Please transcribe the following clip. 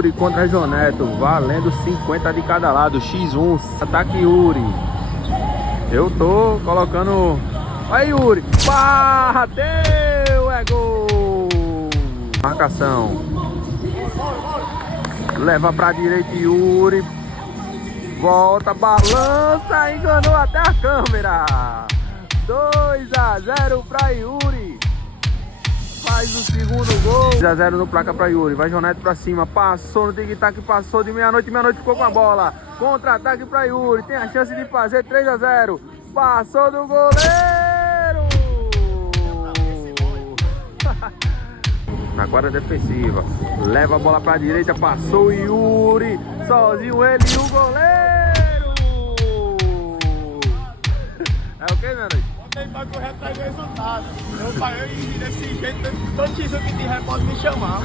Yuri contra Joneto, valendo 50 de cada lado, X1, ataque Yuri. Eu tô colocando... Aí Yuri, bateu, é gol! Marcação. Leva pra direita Yuri. Volta, balança, enganou até a câmera. 2-0 pra Yuri. Faz o segundo gol. 2-0 no placa pra Yuri. Vai Joneto pra cima. Passou no tic-tac, passou de meia-noite. Meia-noite ficou com a bola. Contra-ataque pra Yuri. Tem a chance de fazer 3-0. Passou do goleiro. Na quadra defensiva. Leva a bola pra direita. Passou o Yuri. Sozinho ele e o goleiro. É o que, meu amigo? Tem pra correr atrás do resultado. Eu paguei desse jeito, todo time que tiver pode me chamar.